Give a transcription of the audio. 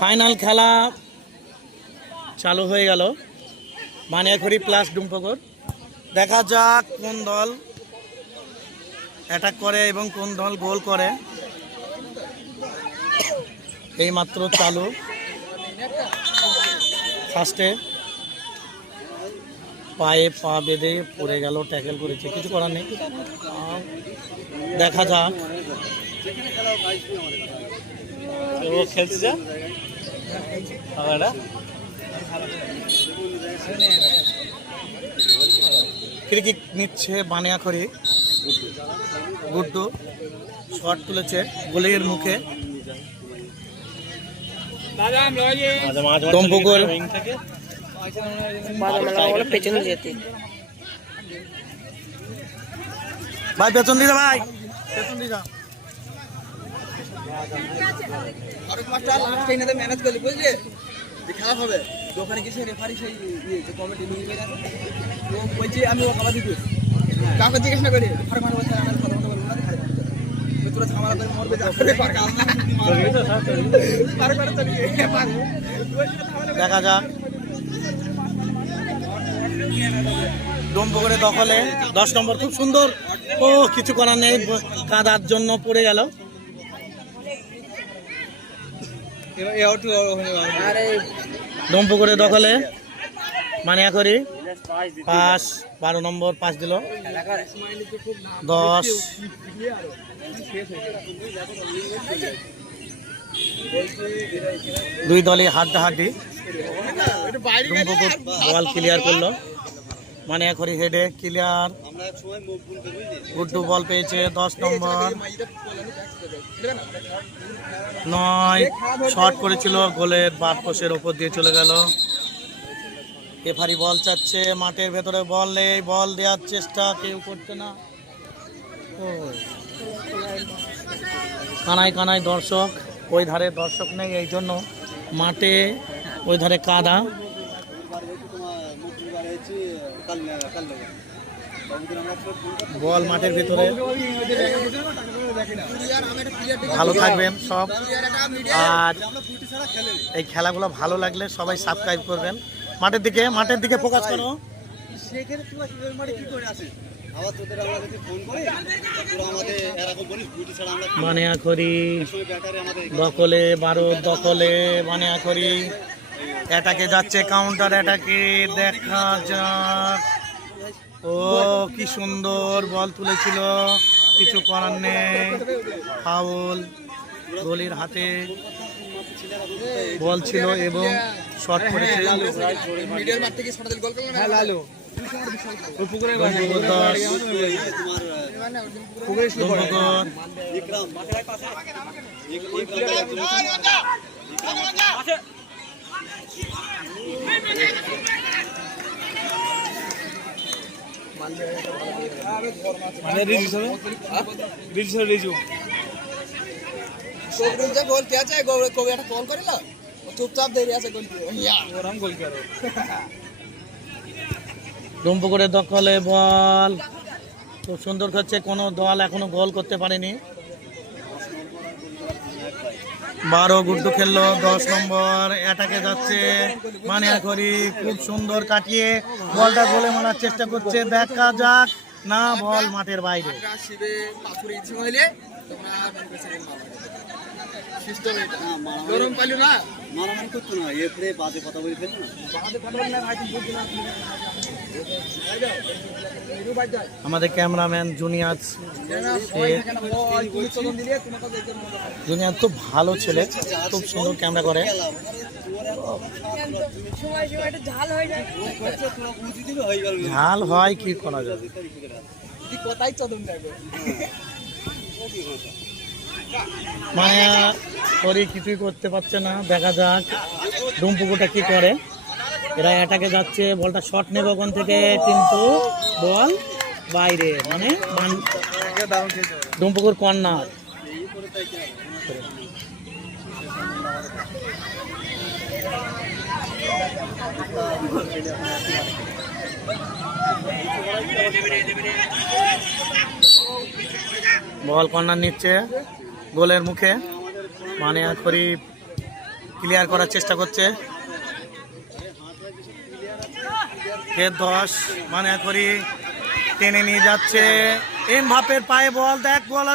Final খেলা চালু হয়ে গেল। মানিয়াখড়ি প্লাস ডুমপগর দেখা যাক কোন দল অ্যাটাক করে এবং কোন দল গোল করে। এই মাত্র চালু ফার্স্টে পায়ে পা বেঁধে পড়ে গেল ট্যাকেল করেছে। কিছু করার নেই। দেখা যাক। ও খেলছে যা? ক্রিকেট নিচ্ছে বানিয়াখড়ি। গুড্ডু শট তুলেছে গোলের মুখে। দম্পকর। পেছনে যেতে। ভাই পেছন দিদা ভাই। পেছন দিদা ফারুক মাস্টার লাস্ট ট্রেনেতে ম্যানেজ করলি বুঝলি? যে খেলা হবে রেফারি সেই ইয়ে যে কমিটি নিয়ে গেছে ও বলছে আমি ও কাবাডি দিই কাউকে জিজ্ঞেস না করি ফারুক বলছে আমার কথা বলব না তোরা ঝামেলা করে মরবে দেখা যাক। ডোমপুকুরে দখলে দশ নম্বর খুব সুন্দর। ও কিছু করার নেই কাদার জন্য পড়ে গেল। আরে। ডোমপুকুরে দখলে মানে করি পাঁচ বারো নম্বর পাঁচ দিল। দশ। দুই দলই হাড্ডাহাড্ডি। ডুমপুকুর বল ক্লিয়ার করল। মানে করি হেডে ক্লিয়ার গুড্ডু বল পেয়েছে, দশ নম্বর। নয় শট করেছিল, গোলের বাদ পোষের ওপর দিয়ে চলে গেল। রেফারি বল চাচ্ছে, মাঠের ভেতরে বল নেই বল দেওয়ার চেষ্টা কেউ করছে না। ও। কানায় কানায় দর্শক, ওই ধারে দর্শক নেই এই জন্য মাঠে, ওই ধারে কাদা। বল মাঠের ভিতরে। ভালো থাকবেন সব। আর এই খেলাগুলো ভালো লাগলে সবাই সাবস্ক্রাইব করবেন। মাঠের দিকে মাঠের দিকে ফোকাস করো। সেখানে মারে কি করে আসে করি দখলে বারো দখলে বানিয়াখড়ি অ্যাটাকে যাচ্ছে কাউন্টার অ্যাটাকে দেখা যাক। ও কি সুন্দর বল তুলেছিল কিছু করার নেই ফাউল গোলির হাতে বল ছিল এবং শট করেছে মিডিয়ার মাঠ থেকে ছোট দিল গোল করল না লালু ডম্বুকর দশ ডম্বুকর বিক্রম মানে রিজু হবে? রিজু হবে রিজু গোল কে আছে গোল কবে একটা কল করিল? চুপচাপ দেরি আছে গোল ইয়া। ওরাম গোল করে। ডম্বুকরের দখলে বল। খুব সুন্দর হচ্ছে কোনো দল এখনও গোল করতে পারেনি। বারো গুড্ডু খেললো দশ নম্বর অ্যাটাকে যাচ্ছে মানে করি খুব সুন্দর কাটিয়ে বলটা গোলে মারার চেষ্টা করছে। দেখা যাক। না বল মাঠের বাইরে। মনে গরম পাইলো না? মারামারি করতো না এরপরে বাজে কথা বলে ফেলতো না। বাজে কথা বলে না। ভাই আমাদের ক্যামেরাম্যান জুনিয়ার জুনিয়ার তো ভালো ছেলে, খুব সুন্দর ক্যামেরা করে। ঝাল হয়ে কি করা যাবে মায়া করি কিছুই করতে পারছে না, দেখা যাক ডুমপুকুরটা কি করে। এরা অ্যাটাকে যাচ্ছে, বলটা শট নেবে ওখান থেকে, কিন্তু বল বাইরে মানে ডুমপুকুর কর্নার। বল কর্নার নিচ্ছে, গোলের মুখে। মানে করি ক্লিয়ার করার চেষ্টা করছে। কে দশ? মানে করি টেনে নিয়ে যাচ্ছে। এম ভাপের পায়ে বল দেখ বল